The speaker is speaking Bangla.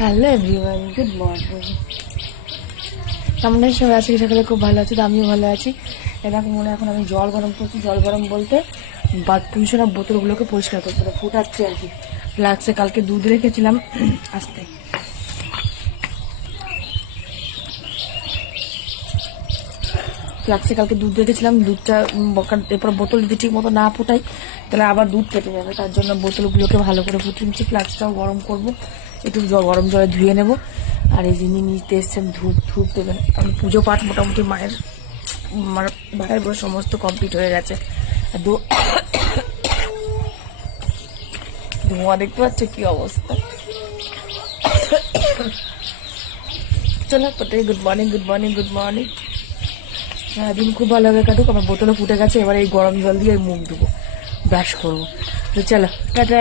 Hello everyone, good morning. আমরা সবাই আজকে সকালে খুব ভালো আছি, তো আমিও ভালো আছি। এরকম মনে এখন আমি জল গরম করছি। জল গরম বলতে বাথরুম সব বোতলগুলোকে পরিষ্কার করতে হবে, ফুটাচ্ছি আর কি। ফ্লাক্সে কালকে দুধ রেখেছিলাম আসতে, ফ্লাক্সে কালকে দুধ রেখেছিলাম। দুধটা এরপর বোতল যদি ঠিক মতো না ফুটাই তাহলে আবার দুধ কেটে যাবে। তার জন্য বোতলগুলোকে ভালো করে ফুটিয়ে নিচ্ছি। ফ্লাক্সটাও গরম করবো, একটু গরম জলে ধুয়ে নেবো। আর এই যিনি নিতে এসছেন ধূপ দেবেন। আমি পুজো পাঠ মোটামুটি মায়ের বলে সমস্ত কমপ্লিট হয়ে গেছে। ধোঁয়া দেখতে পাচ্ছ কি অবস্থা। চলো প্রত্যেকে good morning, good morning, good morning. সারাদিন খুব ভালোভাবে কাটুক। আমার বোতলে ফুটে গেছে, এবার এই গরম জল দিয়ে মুখ ধুবো, ব্রাশ করবো। তো চলো টাটা।